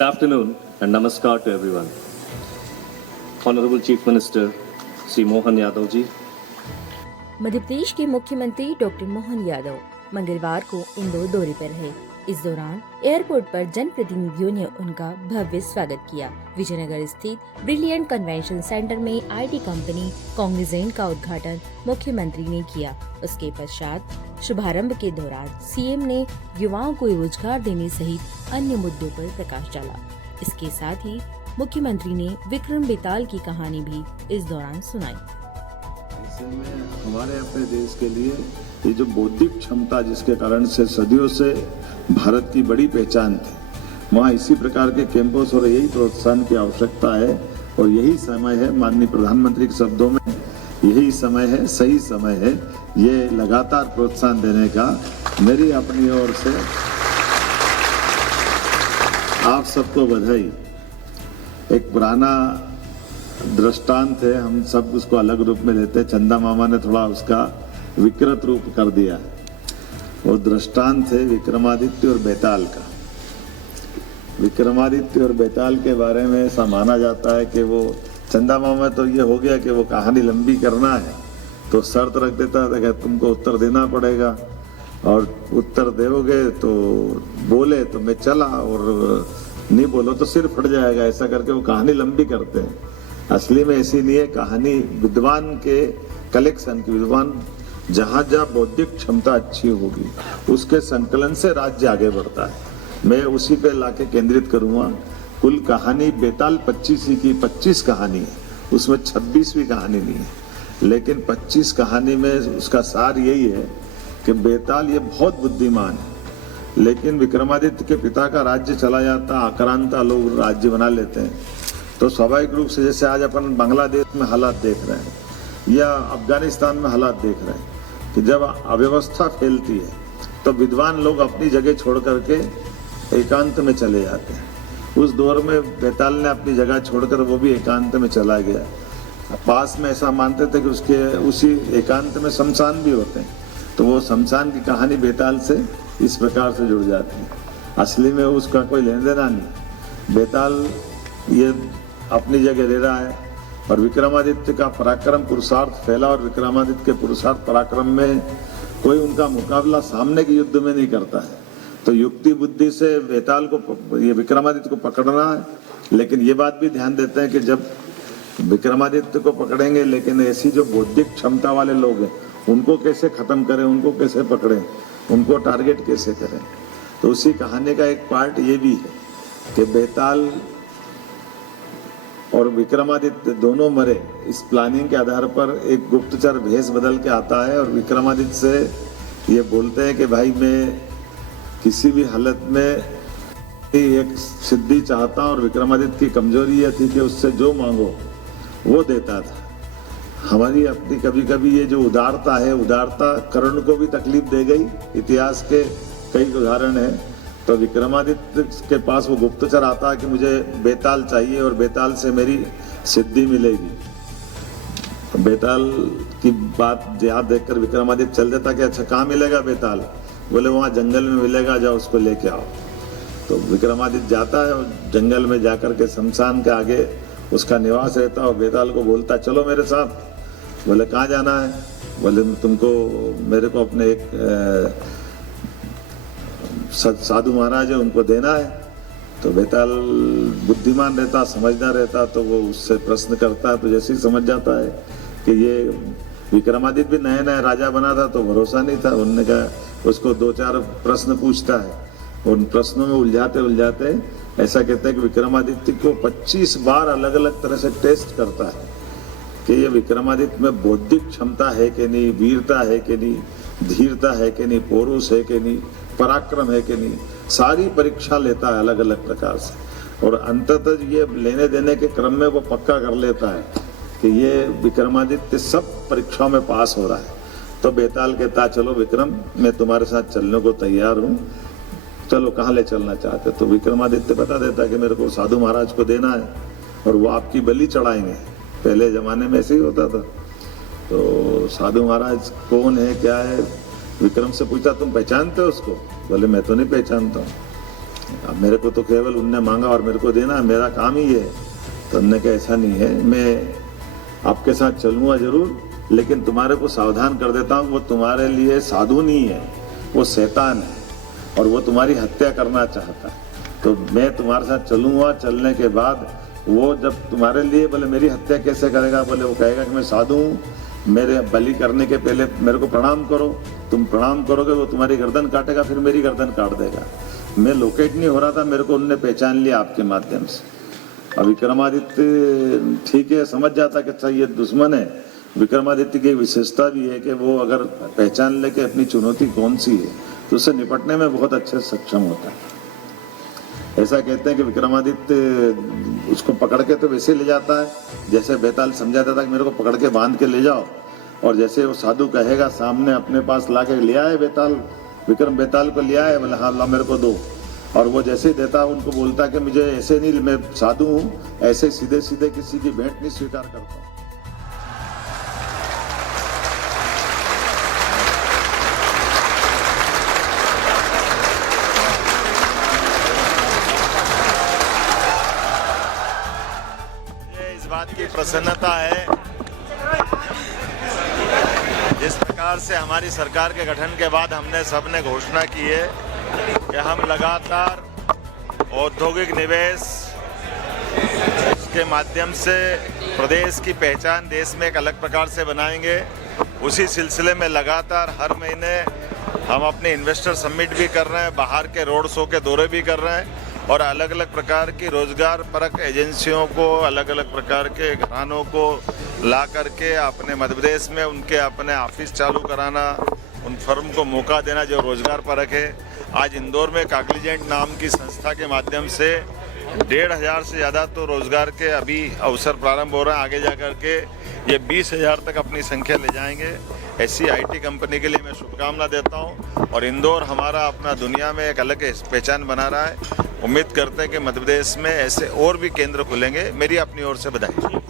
Good afternoon and namaskar to everyone. Honorable Chief Minister Sri Mohan Yadav ji, Madhya Pradesh के मुख्यमंत्री doctor Mohan Yadav मंगलवार को इंदौर दौरे पर रहे। इस दौरान एयरपोर्ट पर जनप्रतिनिधियों ने उनका भव्य स्वागत किया। विजयनगर स्थित ब्रिलियंट कन्वेंशन सेंटर में आईटी कंपनी कॉग्निजेंट का उद्घाटन मुख्यमंत्री ने किया। उसके पश्चात शुभारंभ के दौरान सीएम ने युवाओं को रोजगार देने सहित अन्य मुद्दों पर प्रकाश डाला। इसके साथ ही मुख्यमंत्री ने विक्रम बेताल की कहानी भी इस दौरान सुनाई। ऐसे में हमारे अपने देश के लिए ये जो बौद्धिक क्षमता जिसके कारण से सदियों से भारत की बड़ी पहचान थी, वहाँ इसी प्रकार के कैंपस और यही प्रोत्साहन की आवश्यकता है। और यही समय है, माननीय प्रधानमंत्री के शब्दों में यही समय है, सही समय है ये लगातार प्रोत्साहन देने का। मेरी अपनी ओर से आप सबको बधाई। एक पुराना दृष्टांत है, हम सब उसको अलग रूप में लेते हैं। चंदा मामा ने थोड़ा उसका विकृत रूप कर दिया। वो दृष्टांत है विक्रमादित्य और बेताल का। विक्रमादित्य और बेताल के बारे में ऐसा माना जाता है कि वो चंदा मामा तो ये हो गया कि वो कहानी लंबी करना है तो शर्त रख देता था कि तुमको उत्तर देना पड़ेगा, और उत्तर दोगे तो बोले तो मैं चला, और नहीं बोलो तो सिर फट जाएगा। ऐसा करके वो कहानी लंबी करते हैं। असली में ऐसी नहीं है कहानी। विद्वान के कलेक्शन की, विद्वान जहाँ जहाँ बौद्धिक क्षमता अच्छी होगी उसके संकलन से राज्य आगे बढ़ता है। मैं उसी पे लाके केंद्रित करूंगा। कुल कहानी बेताल 25 की 25 कहानी है, उसमें 26वीं कहानी नहीं है, लेकिन 25 कहानी में उसका सार यही है कि बेताल ये बहुत बुद्धिमान है, लेकिन विक्रमादित्य के पिता का राज्य चला जाता, आक्रांता लोग राज्य बना लेते हैं। तो स्वाभाविक रूप से जैसे आज अपन बांग्लादेश में हालात देख रहे हैं या अफगानिस्तान में हालात देख रहे हैं कि जब अव्यवस्था फैलती है तो विद्वान लोग अपनी जगह छोड़ करके एकांत में चले जाते हैं। उस दौर में बेताल ने अपनी जगह छोड़कर वो भी एकांत में चला गया। पास में ऐसा मानते थे कि उसके उसी एकांत में शमशान भी होते हैं, तो वो शमशान की कहानी बेताल से इस प्रकार से जुड़ जाती है। असली में उसका कोई लेन देना नहीं। बेताल ये अपनी जगह ले रहा है और विक्रमादित्य का पराक्रम पुरुषार्थ फैला, और विक्रमादित्य के पुरुषार्थ पराक्रम में कोई उनका मुकाबला सामने के युद्ध में नहीं करता है। तो युक्ति बुद्धि से बेताल को, ये विक्रमादित्य को पकड़ना है। लेकिन ये बात भी ध्यान देते हैं कि जब विक्रमादित्य को पकड़ेंगे, लेकिन ऐसी जो बौद्धिक क्षमता वाले लोग हैं उनको कैसे खत्म करें, उनको कैसे पकड़ें, उनको टारगेट कैसे करें। तो उसी कहानी का एक पार्ट ये भी है कि बेताल और विक्रमादित्य दोनों मरे। इस प्लानिंग के आधार पर एक गुप्तचर भेष बदल के आता है और विक्रमादित्य से ये बोलते हैं कि भाई मैं किसी भी हालत में एक सिद्धि चाहता हूं, और विक्रमादित्य की कमजोरी यह थी कि उससे जो मांगो वो देता था। हमारी अपनी कभी कभी ये जो उदारता है, उदारता कर्ण को भी तकलीफ दे गई। इतिहास के कई उदाहरण हैं। तो विक्रमादित्य के पास वो गुप्तचर आता है कि मुझे बेताल चाहिए और बेताल से मेरी सिद्धि मिलेगी। तो बेताल की बात याद देखकर विक्रमादित्य चल देता कि अच्छा कहाँ मिलेगा बेताल? बोले वहाँ जंगल में मिलेगा, जाओ उसको लेके आओ। तो विक्रमादित्य जाता है और जंगल में जाकर के शमशान के आगे उसका निवास रहता है और बेताल को बोलता चलो मेरे साथ। बोले कहाँ जाना है? बोले तुमको, मेरे को अपने एक साधु महाराज है उनको देना है। तो बेताल बुद्धिमान रहता, समझदार रहता, तो वो उससे प्रश्न करता है। तो जैसे ही समझ जाता है कि ये विक्रमादित्य भी नया नया राजा बना था तो भरोसा नहीं था, उन्होंने कहा उसको 2-4 प्रश्न पूछता है। उन प्रश्नों में उलझाते उलझाते ऐसा कहते हैं कि विक्रमादित्य को 25 बार अलग अलग तरह से टेस्ट करता है कि ये विक्रमादित्य में बौद्धिक क्षमता है कि नहीं, वीरता है कि नहीं, धीरता है कि नहीं, पौरुष है कि नहीं, पराक्रम है कि नहीं। सारी परीक्षा लेता है अलग अलग प्रकार से, और अंततः ये लेने देने के क्रम में वो पक्का कर लेता है कि ये विक्रमादित्य सब परीक्षाओं में पास हो रहा है। तो बेताल कहता चलो विक्रम, मैं तुम्हारे साथ चलने को तैयार हूँ, चलो कहाँ ले चलना चाहते? तो विक्रमादित्य बता देता कि मेरे को साधु महाराज को देना है और वो आपकी बलि चढ़ाएंगे। पहले जमाने में ऐसे ही होता था। तो साधु महाराज कौन है, क्या है? विक्रम से पूछा तुम पहचानते हो उसको? बोले मैं तो नहीं पहचानता हूँ। अब मेरे को तो केवल उनने मांगा और मेरे को देना, मेरा काम ही है। तो उनने कहा ऐसा नहीं है, मैं आपके साथ चलूँगा जरूर, लेकिन तुम्हारे को सावधान कर देता हूँ, वो तुम्हारे लिए साधु नहीं है, वो शैतान है और वो तुम्हारी हत्या करना चाहता है। तो मैं तुम्हारे साथ चलूँगा, चलने के बाद वो जब तुम्हारे लिए बोले मेरी हत्या कैसे करेगा, बोले वो कहेगा कि मैं साधु हूँ, मेरे बलि करने के पहले मेरे को प्रणाम करो, तुम प्रणाम करोगे वो तुम्हारी गर्दन काटेगा, फिर मेरी गर्दन काट देगा। मैं लोकेट नहीं हो रहा था, मेरे को उनने पहचान लिया आपके माध्यम से। और विक्रमादित्य ठीक है, समझ जाता कि अच्छा ये दुश्मन है। विक्रमादित्य की एक विशेषता भी है कि वो अगर पहचान ले कि अपनी चुनौती कौन सी है तो उससे निपटने में बहुत अच्छे सक्षम होता है। ऐसा कहते हैं कि विक्रमादित्य उसको पकड़ के तो वैसे ले जाता है जैसे बेताल समझाता था कि मेरे को पकड़ के बांध के ले जाओ, और जैसे वो साधु कहेगा सामने अपने पास ला के ले आए बेताल, विक्रम बेताल को ले आए, बोले हाँ ला मेरे को दो, और वो जैसे ही देता उनको बोलता कि मुझे ऐसे नहीं, मैं साधु हूँ, ऐसे सीधे सीधे किसी की भेंट नहीं स्वीकार करता हूँ। इस बात की प्रसन्नता है जिस प्रकार से हमारी सरकार के गठन के बाद हमने सबने घोषणा की है कि हम लगातार औद्योगिक निवेश के माध्यम से प्रदेश की पहचान देश में एक अलग प्रकार से बनाएंगे। उसी सिलसिले में लगातार हर महीने हम अपने इन्वेस्टर समिट भी कर रहे हैं, बाहर के रोड शो के दौरे भी कर रहे हैं और अलग अलग प्रकार की रोजगार परक एजेंसियों को, अलग अलग प्रकार के घरानों को ला करके अपने मध्य प्रदेश में उनके अपने ऑफिस चालू कराना, उन फर्म को मौका देना जो रोजगार परक है। आज इंदौर में काग्निजेंट नाम की संस्था के माध्यम से 1,500 से ज़्यादा तो रोजगार के अभी अवसर प्रारंभ हो रहे हैं। आगे जा कर के ये 20,000 तक अपनी संख्या ले जाएंगे। ऐसी आईटी कंपनी के लिए मैं शुभकामना देता हूं और इंदौर हमारा अपना दुनिया में एक अलग पहचान बना रहा है। उम्मीद करते हैं कि मध्य प्रदेश में ऐसे और भी केंद्र खुलेंगे। मेरी अपनी ओर से बधाई।